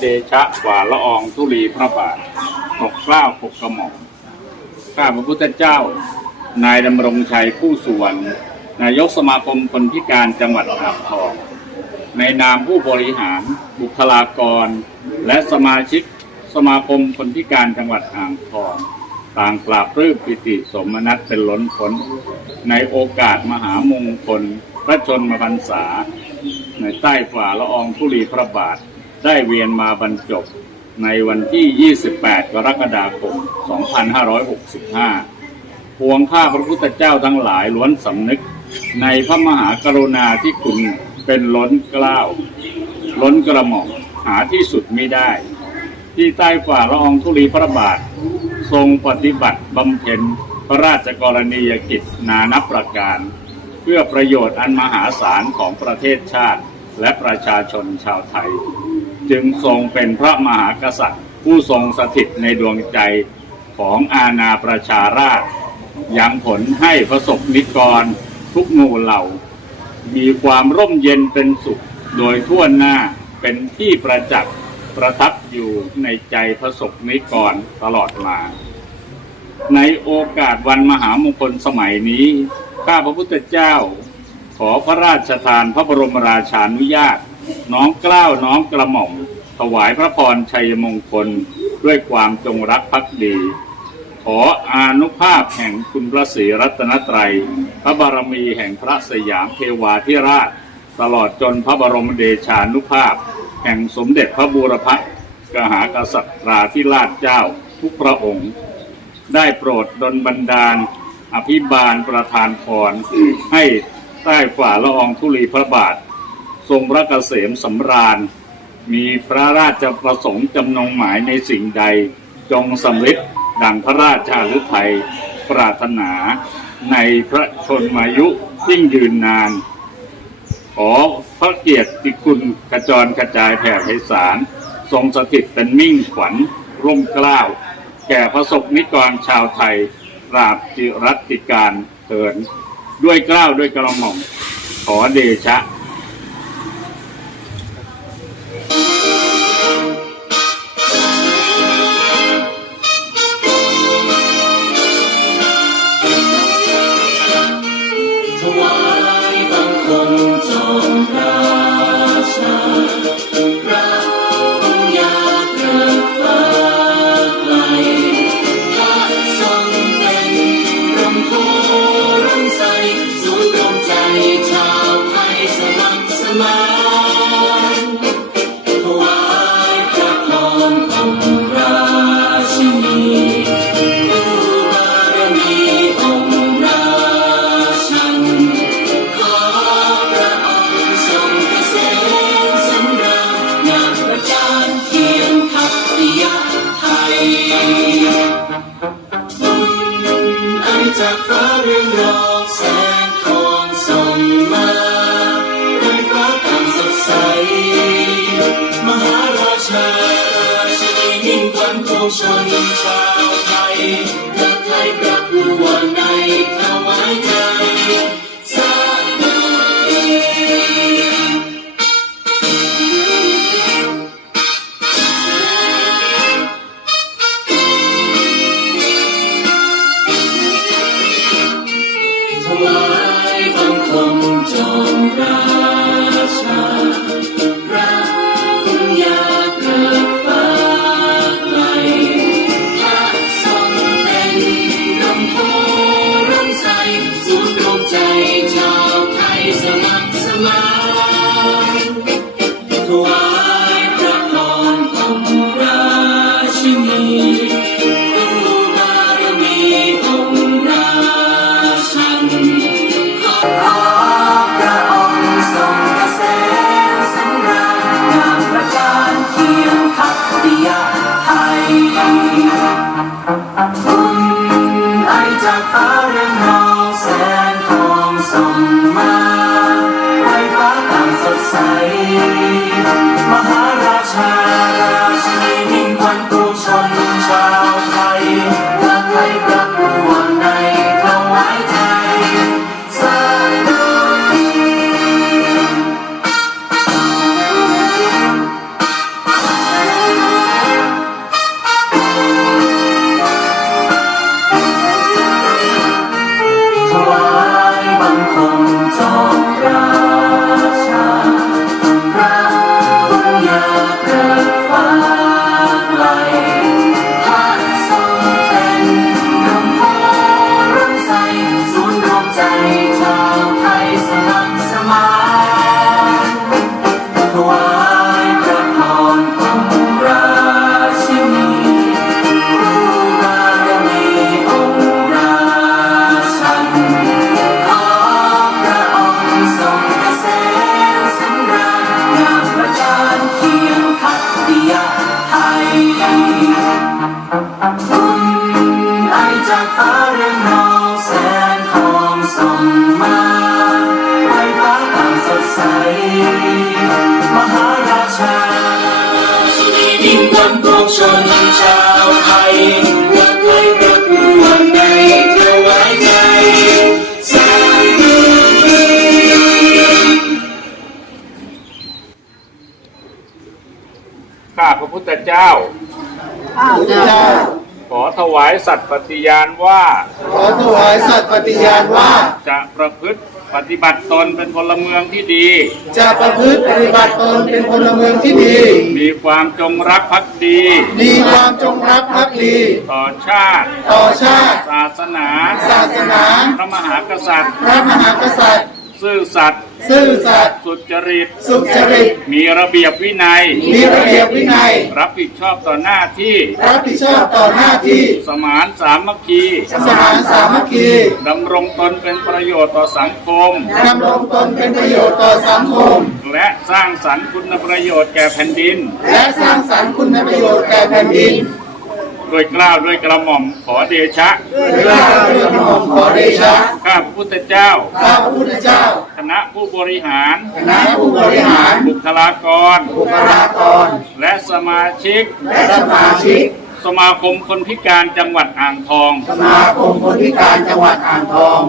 เดชะฝ่าละอองธุลีพระบาทปกกล้าปกกระหม่อมข้าพระพุทธเจ้า นายดำรงชัยผู้สุวรรณนายกสมาคมคนพิการจังหวัดอ่างทอง ในนามผู้บริหาร บุคลากร และสมาชิกสมาคมคนพิการจังหวัดอ่างทอง ต่างปราบปลื้มปิติสมนัตเป็นล้นพ้นในโอกาสมหามงคล พระชนมพรรษา ในใต้ฝ่าละอองธุลีพระบาท ได้เวียนมาบรรจบในวันที่ 28 กรกฎาคม 2565 พวงข้าพระพุทธเจ้าทั้งหลายล้วนสำนึก ในพระมหากรุณาที่คุณเป็นล้นเกล้าล้นกระหม่อมหาที่สุดไม่ได้ ที่ใต้ฝ่าละอองธุลีพระบาท ทรงปฏิบัติบำเพ็ญพระราชกรณียกิจนานับประการ เพื่อประโยชน์อันมหาศาลของประเทศชาติและประชาชนชาวไทย จึงทรงเป็นพระมหากษัตริย์ ผู้ทรงสถิตในดวงใจของอาณาประชาราษยังผลให้ประสบนิกรทุกหมู่เหล่า มีความร่มเย็นเป็นสุข โดยทั่วหน้าเป็นที่ประจักษ์ประทับอยู่ในใจพระสบนิกรตลอดมา ในโอกาสวันมหามงคลสมัยนี้ ข้าพระพุทธเจ้า ขอพระราชทานพระบรมราชานุญาต น้อมเกล้าวน้อมกระหม่อม ถวายพระพรชัยมงคลด้วยความจงรักภักดี ขออานุภาพแห่งคุณพระศรีรัตนตรัย พระบารมีแห่งพระสยามเทวาธิราช ตลอดจนพระบรมเดชานุภาพ แห่งสมเด็จพระบูรพกหากษัตราธิราชเจ้าทุกพระองค์ ได้โปรดดลบันดาล อภิบาลประทานพรให้ใต้ฝ่าละอองธุลีพระบาท ทรงพระเกษมสำราญ มีพระราชประสงค์จำนงหมายในสิ่งใด จงสำเร็จดังพระราชาฤทัยปรารถนา ในพระชนมายุยิ่งยืนนาน ขอพระเกียรติคุณกระจรกระจายแผ่ไพศาลทรงสถิตเป็นมิ่งขวัญร่มเกล้าแก่พระสกนิกรชาวไทยปราบจิรัติการเถินด้วยเกล้าวด้วยกระหม่อมขอเดชะ ขวัญ มหาราชาราชินี จอมรา ชนชาวไทยรักใครรักวันในถวายใจสร้างเมืองนี้ข้าพระพุทธเจ้า ข้าพเจ้า ขอถวายสัตย์ปฏิญาณว่า ขอถวายสัตย์ปฏิญาณว่า จะประพฤติ ปฏิบัติตนเป็นพลเมืองที่ดี จะประพฤติปฏิบัติตนเป็นพลเมืองที่ดี มีความจงรักภักดี มีความจงรักภักดี ต่อชาติ ต่อชาติ ศาสนา ศาสนา พระมหากษัตริย์ พระมหากษัตริย์ ซื่อสัตย์ซื่อสัตย์สุจริต สุจริต มีระเบียบวินัย มีระเบียบวินัย รับผิดชอบต่อหน้าที่ รับผิดชอบต่อหน้าที่ สมานสามัคคี สมานสามัคคีดำรงตนเป็นประโยชน์ต่อสังคมดำรงตนเป็นประโยชน์ต่อสังคม และสร้างสรรค์คุณประโยชน์แก่แผ่นดิน และสร้างสรรค์คุณประโยชน์แก่แผ่นดิน ด้วยเกล้าวด้วยกระหม่อมขอเดชะด้วยกล้าด้วยกระหม่อมขอเดชะข้าพระพุทธเจ้าข้าพระพุทธเจ้า คณะผู้บริหารคณะผู้บริหาร บุคลากร บุคลากร และสมาชิก และสมาชิก สมาคมคนพิการจังหวัดอ่างทอง สมาคมคนพิการจังหวัดอ่างทอง